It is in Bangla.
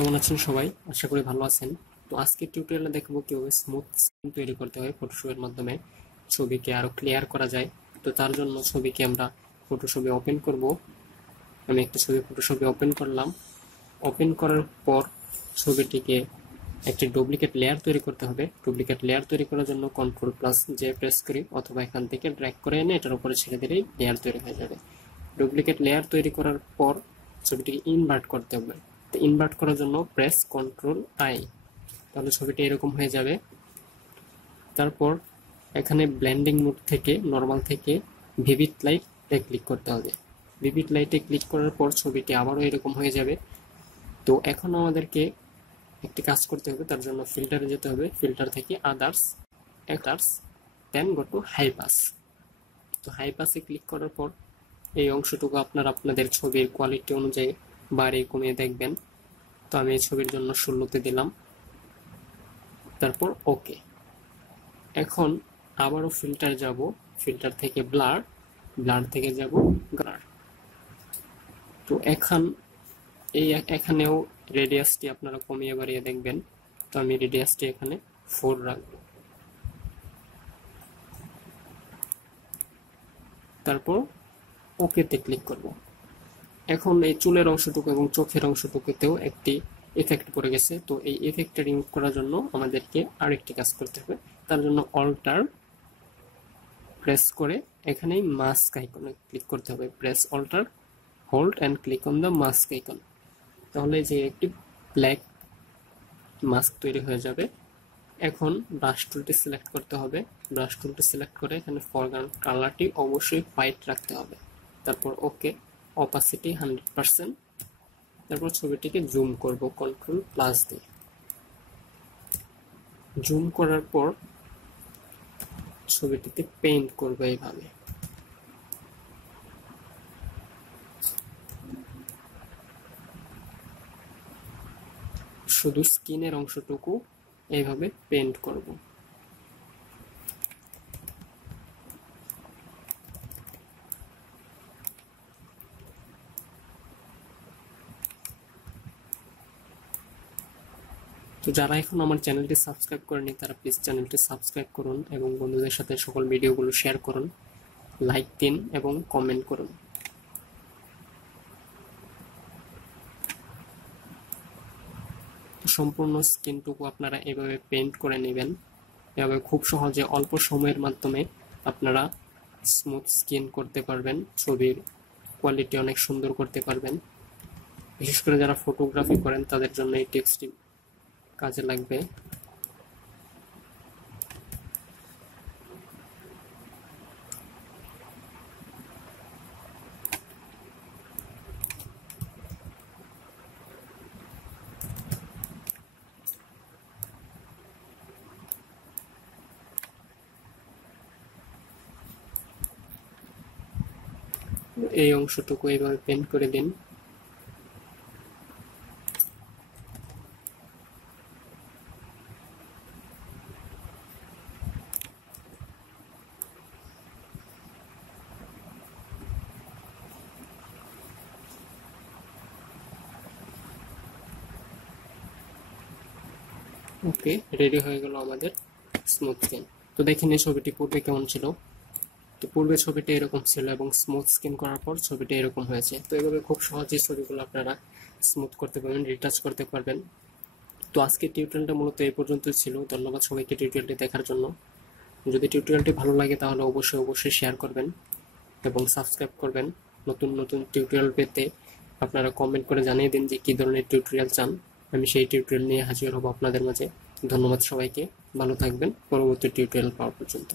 কেমন আছেন সবাই? আশা করি ভালো আছেন। তো আজকে টিউটোরিয়ালে দেখাবো কিভাবে স্মুথ স্ক্রিন তৈরি করতে হয় ফটোশপের মাধ্যমে ছবিকে আরো ক্লিয়ার করা যায়। তো তার জন্য ছবিকে আমরা ফটোশপে ওপেন করব। আমি একটা ছবি ফটোশপে ওপেন করলাম। ওপেন করার পর ছবিটিকে একটি ডুপ্লিকেট লেয়ার তৈরি করতে হবে। ডুপ্লিকেট লেয়ার তৈরি করার জন্য Ctrl+J প্রেস করি অথবা এখান থেকে ড্র্যাগ করে এনে এটার উপরে ছেড়ে দিলেই লেয়ার তৈরি হয়ে যাবে। ডুপ্লিকেট লেয়ার তৈরি করার পর ছবিটিকে ইনভার্ট করতে হবে। তো ইনভার্ট করার জন্য প্রেস Ctrl+I, তাহলে ছবিটি এরকম হয়ে যাবে। তারপর এখানে ব্লেন্ডিং মোড থেকে নর্মাল থেকে ভিভিড লাইটে ক্লিক করতে হবে। ভিভিড লাইটে ক্লিক করার পর ছবিটি আবারও এরকম হয়ে যাবে। তো এখন আমাদেরকে একটি কাজ করতে হবে, তার জন্য ফিল্টারে যেতে হবে। ফিল্টার থেকে others, then go to high pass. তো হাই পাসে ক্লিক করার পর এই অংশটুকু আপনারা আপনাদের ছবির কোয়ালিটি অনুযায়ী বাড়িয়ে কমিয়ে দেখবেন। তো আমি এই ছবির জন্য 16তে দিলাম, তারপর ওকে। এখন আবারও ফিল্টার যাব, ফিল্টার থেকে ব্লার থেকে যাব গ্রার। তো এখানেও রেডিয়াসটি আপনারা কমিয়ে বাড়িয়ে দেখবেন। তো আমি রেডিয়াসটি এখানে 4 রাখবো। তারপর ওকেতে ক্লিক করব। এখন এই চুলের অংশটুকু এবং চোখের অংশটুকুতেও একটি এফেক্ট পড়ে গেছে। তো এই এফেক্টটা রিমুভ করার জন্য আমাদেরকে আরেকটি কাজ করতে হবে। তার জন্য অল্টার প্রেস করে এখানেই মাস্ক আইকনে ক্লিক করতে হবে। Press alter hold and click on the mask icon. তাহলে যে একটি ব্ল্যাক মাস্ক তৈরি হয়ে যাবে। এখন ব্রাশ টুলটি সিলেক্ট করতে হবে। ব্রাশ টুলটি সিলেক্ট করে এখানে ফরগ্রাউন্ড কালারটি অবশ্যই হোয়াইট রাখতে হবে। তারপর ওকে, অপাসিটি 100%। তারপর ছবিটিকে জুম করব Ctrl+ দিয়ে। জুম করার পর ছবিটিতে পেইন্ট করব এইভাবে। শুধু স্কিনের অংশটুকু এইভাবে পেইন্ট করব। তো যারা এখন আমার চ্যানেলটি সাবস্ক্রাইব করেনি তারা প্লিজ চ্যানেলটি সাবস্ক্রাইব করুন এবং বন্ধুদের সাথে সকল ভিডিওগুলো শেয়ার করুন, লাইক দিন এবং কমেন্ট করুন। সম্পূর্ণ স্কিনটুকু আপনারা এভাবে পেইন্ট করে নেবেন। এভাবে খুব সহজে অল্প সময়ের মাধ্যমে আপনারা স্মুথ স্কিন করতে পারবেন, ছবির কোয়ালিটি অনেক সুন্দর করতে পারবেন। বিশেষ করে যারা ফটোগ্রাফি করেন তাদের জন্য এই টিপসটি কাজে লাগবে। এই অংশটুকু এইভাবে পেইন্ট করে দিন। ওকে, রেডি হয়ে গেল আমাদের স্মুথ স্কিন। তো দেখেন এই ছবিটি পূর্বে কেমন ছিল। তো পূর্বে ছবিটি এরকম ছিল এবং স্মুথ স্কিন করার পর ছবিটি এরকম হয়েছে। তো এইভাবে খুব সহজেই ছবিগুলো আপনারা স্মুথ করতে পারবেন, রিটাচ করতে পারবেন। তো আজকের টিউটোরিয়ালটা মূলত এই পর্যন্তই ছিল। ধন্যবাদ সবাইকে টিউটোরিয়ালটি দেখার জন্য। যদি টিউটোরিয়ালটি ভালো লাগে তাহলে অবশ্যই শেয়ার করবেন এবং সাবস্ক্রাইব করবেন। নতুন নতুন টিউটোরিয়াল পেতে আপনারা কমেন্ট করে জানিয়ে দিন যে কী ধরনের টিউটোরিয়াল চান। আমি সেই টিউটোরিয়াল নিয়ে হাজির হব আপনাদের মাঝে। ধন্যবাদ সবাইকে, ভালো থাকবেন পরবর্তী টিউটোরিয়াল পাওয়ার পর্যন্ত।